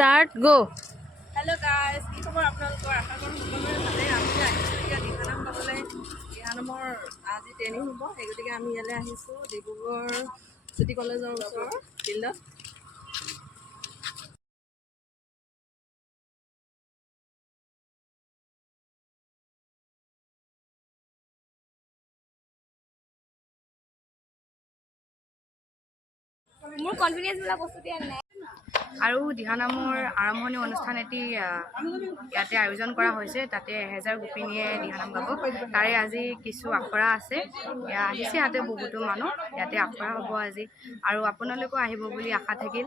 Start, go. Hello guys, কি খবৰ আপোনালোকৰ? আশা কৰোঁ সকলোৰে ভালে। আমি আহিছোঁ এতিয়া দিহানাম গাবলৈ। দিহানামৰ আজি ট্ৰেইনিং হ'ব, সেই গতিকে আমি ইয়ালৈ আহিছোঁ ডিব্ৰুগড় চিটি কলেজৰ ওচৰৰ ফিল্ডত। মোৰ কনফিডেন্স বোলা বস্তু দিয়া নাই। আৰু দিহানামৰ আৰম্ভণি অনুষ্ঠান এটি ইয়াতে আয়োজন কৰা হৈছে। তাতে 1000 গোপিনীয়ে দিহানাম গাব। তাৰে আজি কিছু আখৰা আছে। আহিছে ইয়াতে বহুতো মানুহ, ইয়াতে আখৰা হ'ব আজি। আৰু আপোনালোকো আহিব বুলি আশা থাকিল।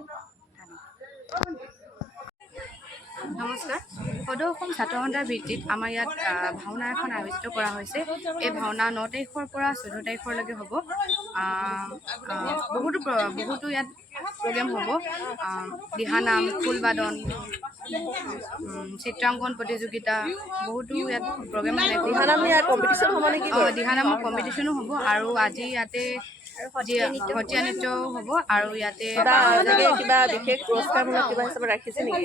নমস্কাৰ। সদৌ অসম ছাত্ৰ সন্থাৰ ভিত্তিত আমাৰ ইয়াত ভাওনা এখন আয়োজিত কৰা হৈছে। এই ভাওনা 9 তাৰিখৰ পৰা 14 তাৰিখলৈকে হ'ব। বহুতো ইয়াত প্ৰগ্ৰেম হ'ব। দিহানাম, খোলবাদন, চিত্ৰাংকন প্ৰতিযোগিতা, বহুতো ইয়াত প্ৰগ্ৰেম হ'ব। দিহানাম ইয়াত কম্পিটিশ্যন হ'ব নেকি? দিহানামৰ কম্পিটিশ্যনো হ'ব। আৰু আজি ইয়াতে সত্ৰীয়া নৃত্যও হ'ব। আৰু ইয়াতে কিবা বিশেষ পুৰস্কাৰমূলক কিবা হিচাপে ৰাখিছে নেকি?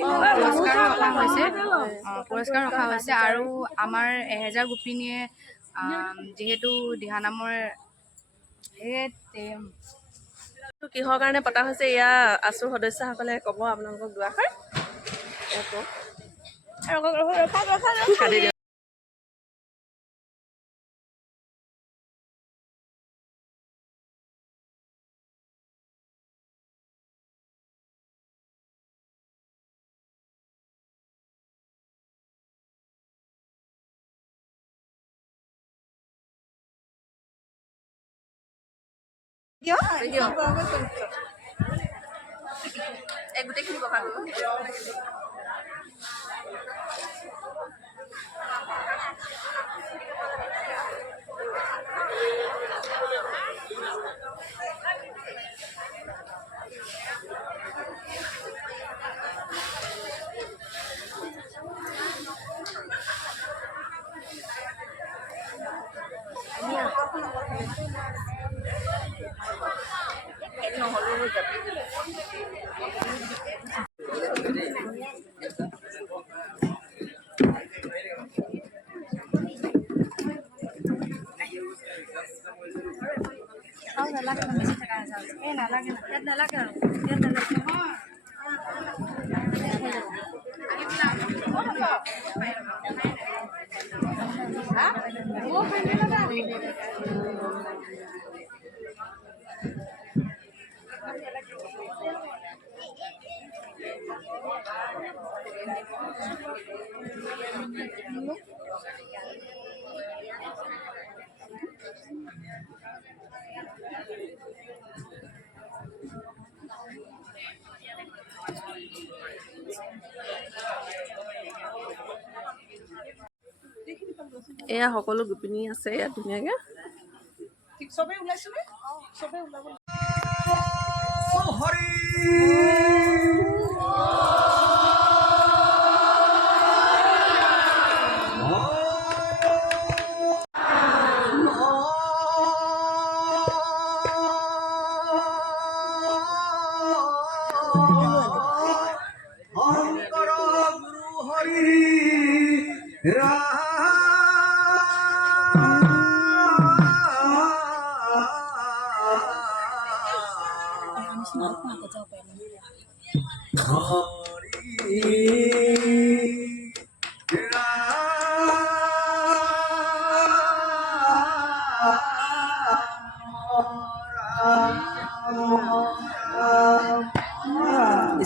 পুৰস্কাৰ ৰখা হৈছে। আৰু আমাৰ 1000 গোপিনীয়ে যিহেতু দিহানামৰ কিহৰ কাৰণে পতা হৈছে এয়া আছুৰ সদস্যসকলে ক'ব আপোনালোকক দুআষাৰ। গোটেইখিনি বহা এয়া সকলো গোপিনী আছে ইয়াত ধুনীয়াকে। চবেই ওলাইছো নে? চবেই ওলাব।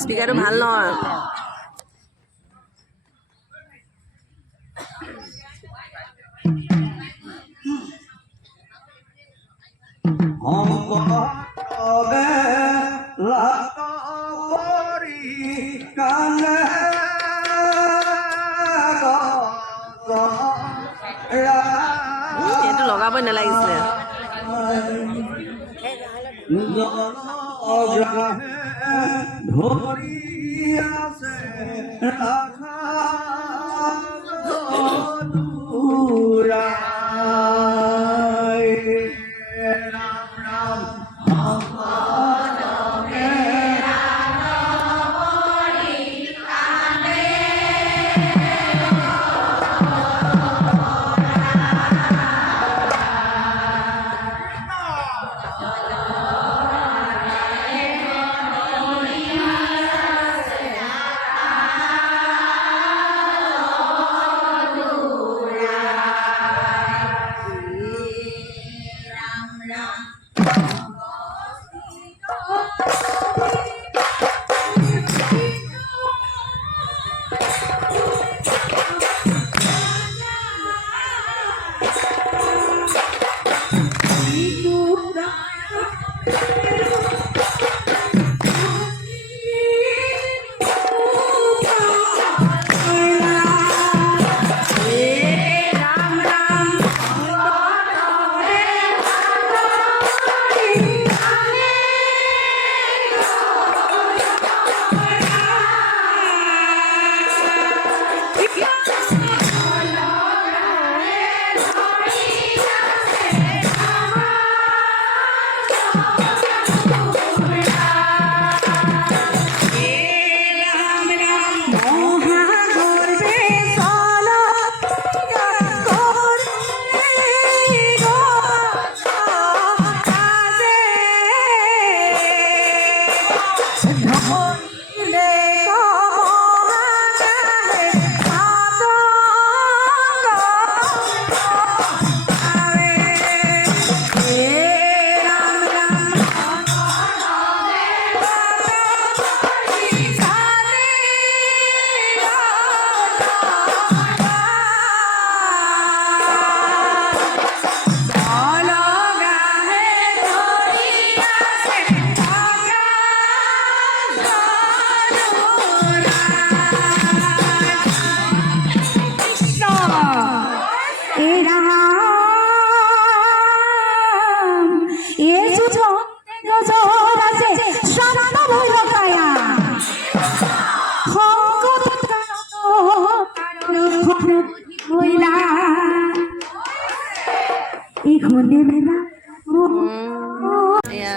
স্পিকাৰটো ভাল নহয়। এইটো লগাবই নালাগিছিলে।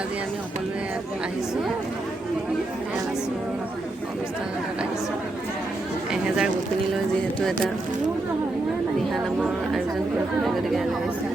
আজি আমি সকলোৱে আহিছোঁ, অনুষ্ঠানত আহিছোঁ। 1000 গোপিনী লৈ যিহেতু এটা দিহানামৰ আয়োজন কৰা হয়, গতিকে আহিছে।